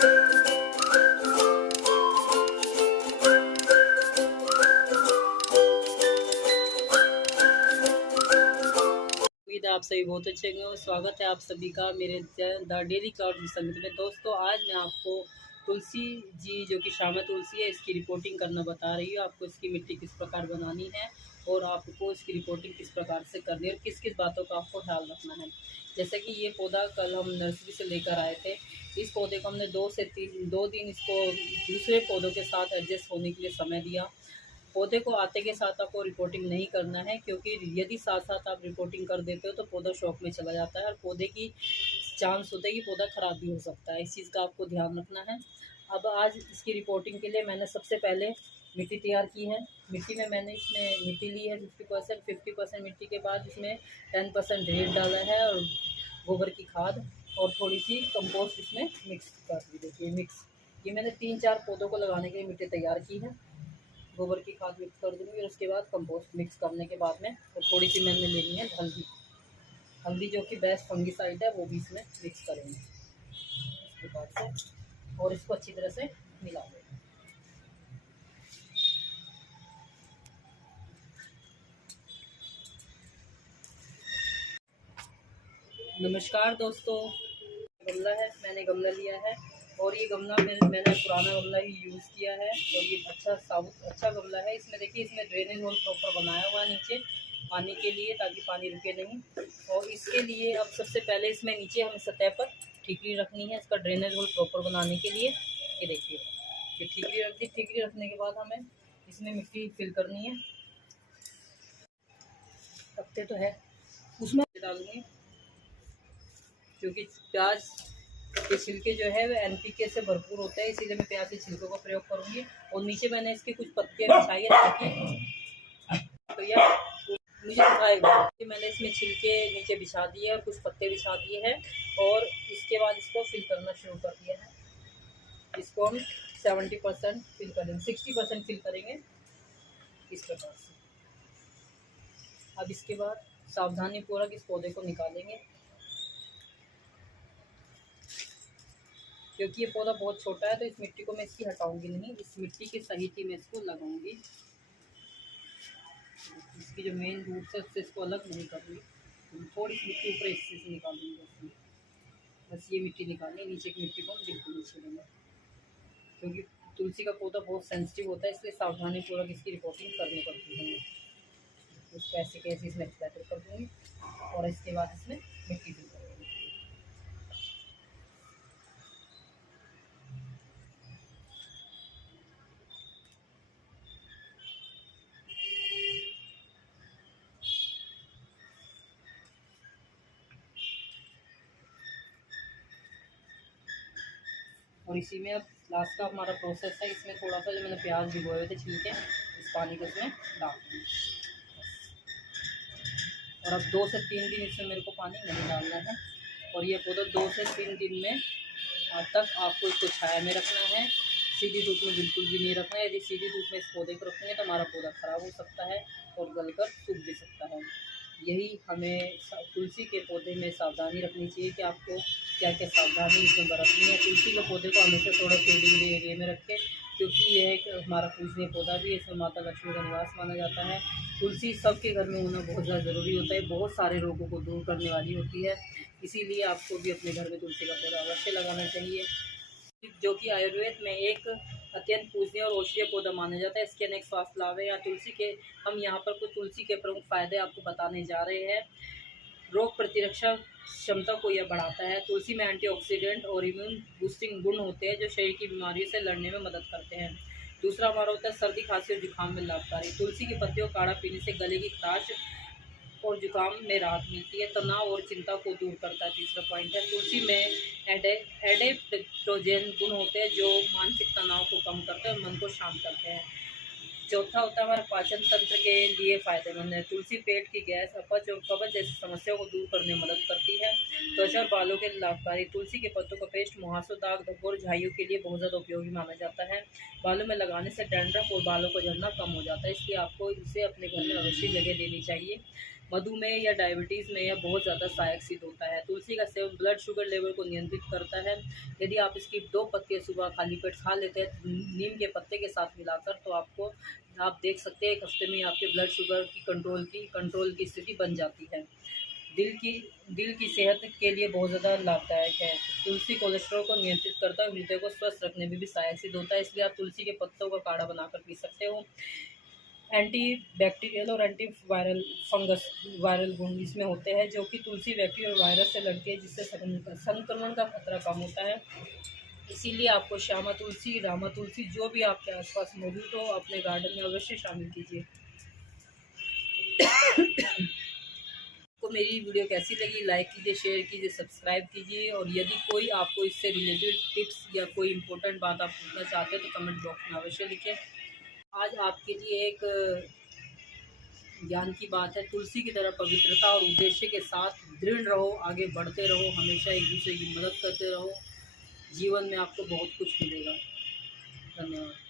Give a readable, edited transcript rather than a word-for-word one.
आप सभी बहुत अच्छे होंगे। स्वागत है आप सभी का मेरे द डेली क्लाउड संगीत में। दोस्तों, आज मैं आपको तुलसी जी जो कि श्यामा तुलसी है, इसकी रिपोर्टिंग करना बता रही हूँ। आपको इसकी मिट्टी किस प्रकार बनानी है और आपको इसकी रिपोर्टिंग किस प्रकार से करनी है और किस किस बातों का आपको ख्याल रखना है। जैसे कि ये पौधा कल हम नर्सरी से लेकर आए थे। इस पौधे को हमने 2 दिन इसको दूसरे पौधों के साथ एडजस्ट होने के लिए समय दिया। पौधे को आते के साथ आपको रिपोर्टिंग नहीं करना है, क्योंकि यदि साथ साथ आप रिपोर्टिंग कर देते हो तो पौधा शॉक में चला जाता है और पौधे की चांस होता है कि पौधा ख़राब भी हो सकता है। इस चीज़ का आपको ध्यान रखना है। अब आज इसकी रिपोर्टिंग के लिए मैंने सबसे पहले मिट्टी तैयार की है। मिट्टी में मैंने इसमें मिट्टी ली है 50% मिट्टी के बाद इसमें 10% रेत डाला है और गोबर की खाद और थोड़ी सी कंपोस्ट इसमें मिक्स कर दी। देखिए मिक्स, ये मैंने 3-4 पौधों को लगाने के लिए मिट्टी तैयार की है। गोबर की खाद मिक्स कर दूँगी और उसके बाद कंपोस्ट मिक्स करने के बाद में और थोड़ी सी मैंने लेनी है हल्दी जो कि बेस्ट फंगिसाइड है, वो भी इसमें मिक्स करेंगे इस प्रकार से और इसको अच्छी तरह से मिला देंगे। नमस्कार दोस्तों, गमला है, मैंने गमला लिया है और ये गमला मैंने पुराना गमला ही यूज़ किया है और ये अच्छा गमला है। इसमें देखिए, इसमें ड्रेनेज होल प्रॉपर बनाया हुआ है नीचे पानी के लिए, ताकि पानी रुके नहीं। और इसके लिए अब सबसे पहले इसमें नीचे हमें सतह पर ठीकरी रखनी है, इसका ड्रेनेज होल प्रॉपर बनाने के लिए। ये देखिए, ये ठीकरी रख दी। ठीकरी रखने के बाद हमें इसमें मिट्टी फिल करनी है। पत्ते तो है उसमें डालूँगी, क्योंकि प्याज के छिलके जो है वो NPK से भरपूर होता है, इसीलिए मैं प्याज के छिलकों का प्रयोग करूँगी। और नीचे मैंने इसके कुछ पत्ते बिछाई है ताकि तो यह मुझे दिखाएगा। मैंने इसमें छिलके नीचे बिछा दिए और कुछ पत्ते बिछा दिए हैं और इसके बाद इसको फिल करना शुरू कर दिया है। इसको हम 70% फिल करेंगे, 60% फिल करेंगे इस प्रकार से। अब इसके बाद सावधानीपूर्वक इस पौधे को निकालेंगे, क्योंकि ये पौधा बहुत छोटा है तो इस मिट्टी को मैं इसकी हटाऊंगी नहीं, इस मिट्टी के सहित ही मैं इसको लगाऊंगी। इसकी जो मेन रूट है उससे इसको अलग नहीं करूँगी, थोड़ी सी मिट्टी ऊपर इससे से निकालूंगी। बस ये मिट्टी निकालनी, नीचे की मिट्टी को हम बिल्कुल नहीं छोड़ेंगे, क्योंकि तुलसी का पौधा बहुत सेंसिटिव होता है, इसलिए सावधानीपूर्वक इसकी रिपोर्टिंग करनी पड़ती है। उसको ऐसे कैसे इसमें एक्सप्लेटर कर दूँगी और इसके बाद इसमें मिट्टी फिल करूँगी। और इसी में अब लास्ट का हमारा प्रोसेस है। इसमें थोड़ा सा जो मैंने प्याज भिगोए हुए थे छिलके, इस पानी को इसमें डाल दूँगी। और अब 2 से 3 दिन इसमें मेरे को पानी नहीं डालना है और ये पौधा 2 से 3 दिन में तक आपको इसको छाया में रखना है, सीधी धूप में बिल्कुल भी नहीं रखना है। यदि सीधी धूप में इस पौधे को रखेंगे तो हमारा पौधा ख़राब हो सकता है और गलकर सूख भी सकता है। यही हमें तुलसी के पौधे में सावधानी रखनी चाहिए कि आपको क्या क्या सावधानी इसमें बरतनी है। तुलसी के पौधे को हमेशा थोड़ा शेडिंग एरिया में रखें, क्योंकि यह एक हमारा पूजनीय पौधा भी है, इसमें माता लक्ष्मी का निवास माना जाता है। तुलसी सबके घर में होना बहुत ज़्यादा ज़रूरी होता है, बहुत सारे रोगों को दूर करने वाली होती है, इसीलिए आपको भी अपने घर में तुलसी का पौधा अवश्य लगाना चाहिए, जो कि आयुर्वेद में एक अत्यंत पूजनीय और औषधीय पौधा माना जाता है। इसके अनेक स्वास्थ्य लाभ है। या तुलसी के हम यहाँ पर कुछ तुलसी के प्रमुख फायदे आपको बताने जा रहे हैं। रोग प्रतिरक्षा क्षमता को यह बढ़ाता है। तुलसी में एंटीऑक्सीडेंट और इम्यून बूस्टिंग गुण होते हैं, जो शरीर की बीमारियों से लड़ने में मदद करते हैं। दूसरा हमारा होता है सर्दी खांसी और जुकाम में लाभकारी। तुलसी के पत्तियों का काढ़ा पीने से गले की खराश और जुकाम में राहत मिलती है, तनाव और चिंता को दूर करता है। तीसरा पॉइंट है, तुलसी में एडेप्टोजेन गुण होते हैं, जो मानसिक तनाव को कम करते हैं और मन को शांत करते हैं। चौथा होता है हमारे पाचन तंत्र के लिए फ़ायदेमंद है। तुलसी पेट की गैस, अपच और कब्ज जैसी समस्याओं को दूर करने में मदद करती है। त्वचा और बालों के लाभकारी। तुलसी के पत्तों का पेस्ट मुहासों, दाग धब्बों और झाइयों के लिए बहुत ज़्यादा उपयोगी माना जाता है। बालों में लगाने से डैंड्रफ और बालों को झड़ना कम हो जाता है, इसलिए आपको इसे अपने घर में अवश्य जगह देनी चाहिए। मधुमेह या डायबिटीज़ में यह बहुत ज़्यादा सहायक सिद्ध होता है। तुलसी का सेवन ब्लड शुगर लेवल को नियंत्रित करता है। यदि आप इसकी 2 पत्तियाँ सुबह खाली पेट खा लेते हैं नीम के पत्ते के साथ मिलाकर, तो आप देख सकते हैं 1 हफ्ते में आपके ब्लड शुगर की कंट्रोल की स्थिति बन जाती है। दिल की सेहत के लिए बहुत ज़्यादा लाभदायक है। तुलसी कोलेस्ट्रॉल को नियंत्रित करता है, हृदय को स्वस्थ रखने में भी सहायक सिद्ध होता है, इसलिए आप तुलसी के पत्तों का काढ़ा बनाकर पी सकते हो। एंटी बैक्टीरियल और एंटी वायरल गुण इसमें होते हैं, जो कि तुलसी बैक्टीरिया और वायरस से लड़ती है, जिससे संक्रमण का खतरा कम होता है। इसीलिए आपको श्यामा तुलसी, रामा तुलसी जो भी आपके आसपास मौजूद हो, अपने गार्डन में अवश्य शामिल कीजिए। को मेरी वीडियो कैसी लगी लाइक कीजिए, शेयर कीजिए, सब्सक्राइब कीजिए, और यदि कोई आपको इससे रिलेटेड टिप्स या कोई इम्पोर्टेंट बात आप पूछना चाहते हैं तो कमेंट बॉक्स में अवश्य लिखें। आज आपके लिए एक ज्ञान की बात है, तुलसी की तरह पवित्रता और उद्देश्य के साथ दृढ़ रहो, आगे बढ़ते रहो, हमेशा एक दूसरे की मदद करते रहो, जीवन में आपको बहुत कुछ मिलेगा। धन्यवाद।